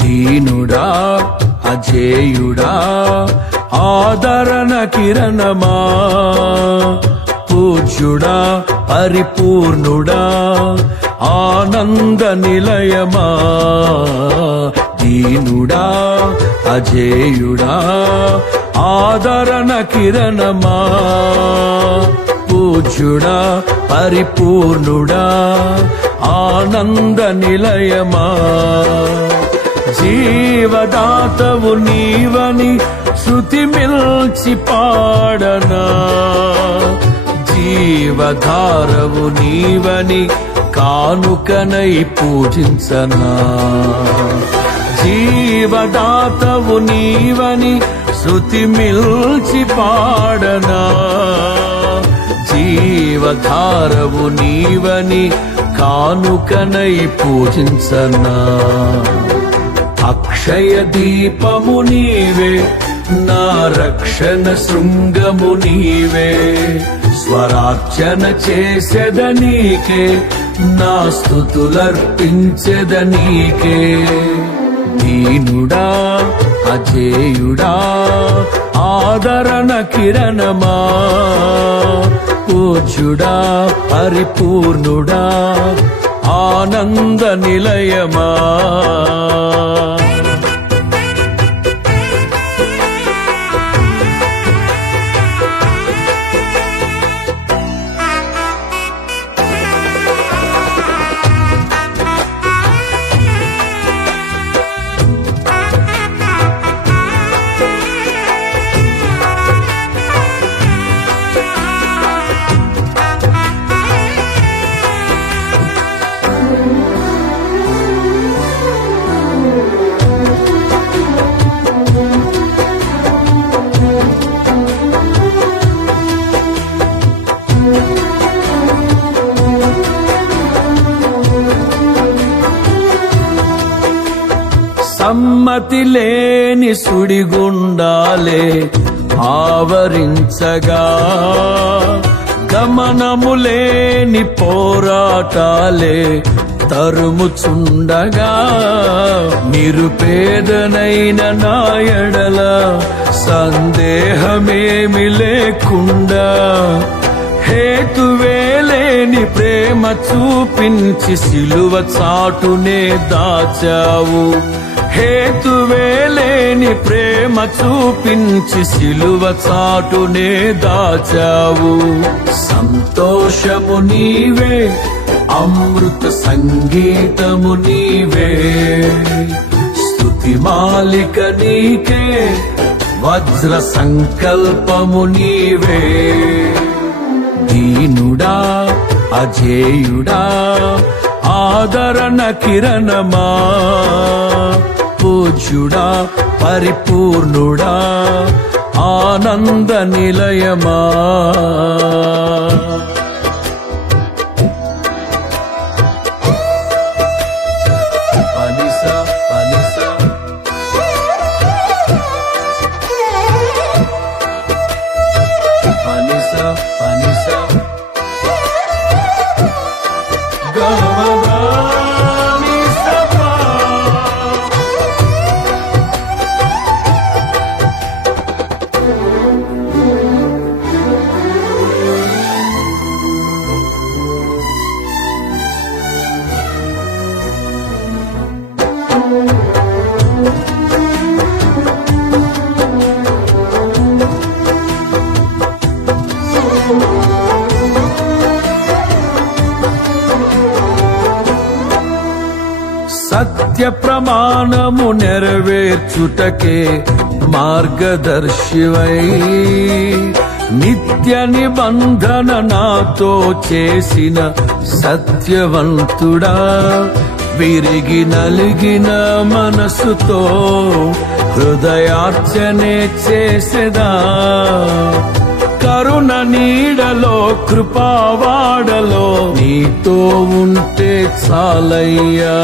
దీనుడా అజేయుడా ఆదరణ కిరణమా పూజ్యుడా పరిపూర్ణుడా ఆనంద నిలయమా దీనుడా అజేయుడా ఆదరణ కిరణమా పూజ్యుడా పరిపూర్ణుడా ఆనంద నిలయమా. జీవదాతవు నీవని శృతి మిల్చి పాడనా. జీవధారవు నీవని కానుకనై పూజించనా. జీవదాతవు నీవని శృతి మిల్చి పాడనా. జీవధారవు నీవని కానుకనై పూజించనా. అక్షయ దీపము నీవే నా రక్షణ శృంగము నీవే. స్వరార్చన చేసెద నీకే నా స్థుతులర్పించెద నీకే. దీనుడా అజేయుడా ఆదరణ కిరణమా పూజ్యుడా పరిపూర్ణుడా ఆనంద నిలయమా. సమ్మతి లేని సుడిగుండాలే ఆవరించగా. గమనము లేని పోరాటాలే తరుముచుండగా. నిరుపేదనైన నాయడల సందేహమేమి లేకుండా. హేతువేలేని ప్రేమ చూపించి సిలువ చాటునే దాచావు. హేతువేలేని ప్రేమ చూపించి సిలువ చాటునే దాచావు. సంతోషము నీవే అమృత సంగీతము నీవే. స్థుతి మాలిక నీకే వజ్ర సంకల్పము నీవే. దీనుడా అజేయుడా ఆదరణ కిరణమా? పూజ్యుడా పరిపూర్ణుడా ఆనంద నిలయమా? సత్య ప్రమాణము నెరవేర్చుటకే మార్గదర్శివై. నిత్య నిబంధన నాతో చేసిన సత్యవంతుడా విరిగి నలిగిన మనసుతో హృదయార్చనే చేసెదా. కరుణ నీడలో కృపావాడలో నీతో ఉంటే చాలయ్యా.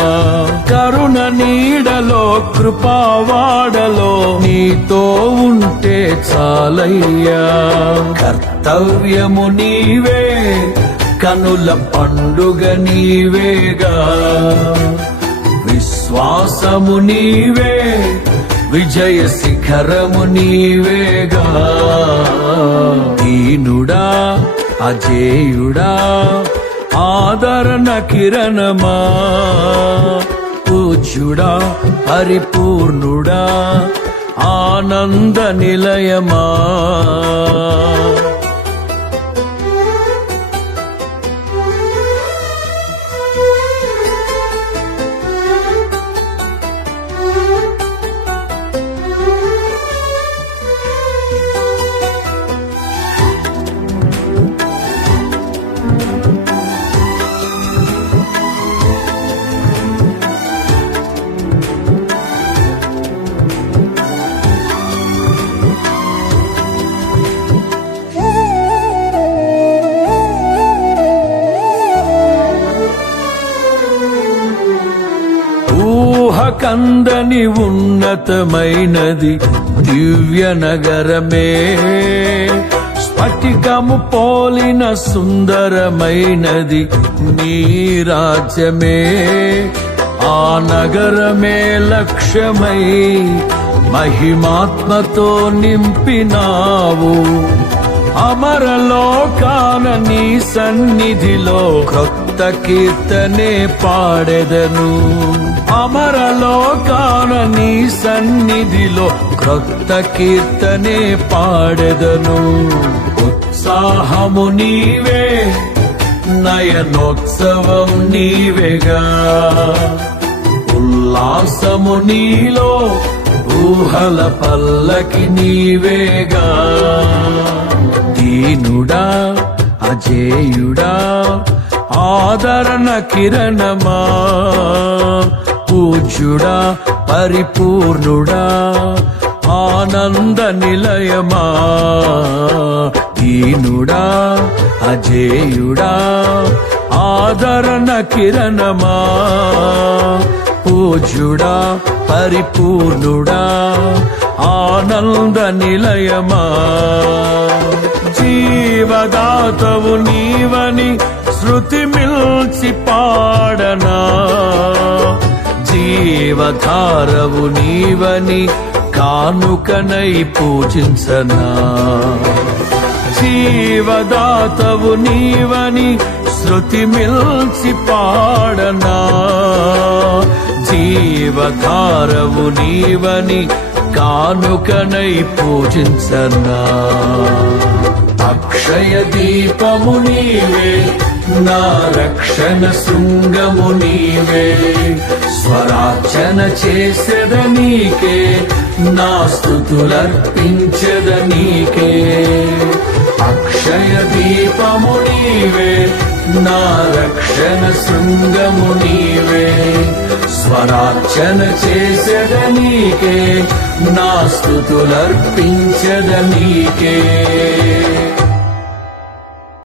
కరుణ నీడలో కృపావాడలో నీతో ఉంటే చాలయ్యా. కర్తవ్యము నీవే కనుల పండుగ నీవేగా. విశ్వాసము నీవే విజయ శిఖరము నీవేగా. దీనుడా అజేయుడా ఆదరణ కిరణమా? పూజ్యుడా పరిపూర్ణుడా ఆనంద నిలయమా? అందని ఉన్నతమైనది దివ్య నగరమే స్ఫటికము పోలిన సుందరమైనది నీ రాజ్యమే. ఆ నగరమే లక్ష్యమై మహిమాత్మతో నింపినావు. అమరలోకాన నీ సన్నిధిలో క్రొత్త కీర్తనే పాడెదను. అమరలోకాన నీ సన్నిధిలో క్రొత్త కీర్తనే పాడెదను. ఉత్సాహము నీవే నయనోత్సవం నీవేగా. ఉల్లాసము నీలో ఊహల పల్లకి నీవేగా. దీనుడా అజేయుడా ఆదరణ కిరణమా? పూజ్యుడా పరిపూర్ణుడా ఆనంద నిలయమా? దీనుడా అజేయుడా ఆదరణ కిరణమా? పూజ్యుడా పరిపూర్ణుడా ఆనంద నిలయమా? జీవదాతవు నీవని శృతి మిల్చి పాడనా? జీవధారవు నీవని కానుకనై పూజించనా? జీవదాతవు నీవని శృతి మిల్చి పాడనా? జీవధారవు నీవని కానుకనై పూజించనా? అక్షయ దీపము నీవే నా రక్షణ శృంగము నీవే. స్వరాచన చేసెద నీకే నా స్థుతులర్పించద నీకే. అక్షయ దీపము నీవే నా రక్షణ శృంగము నీవే. స్వరాచన చేసెద నీకే నా స్థుతులర్పించద నీకే.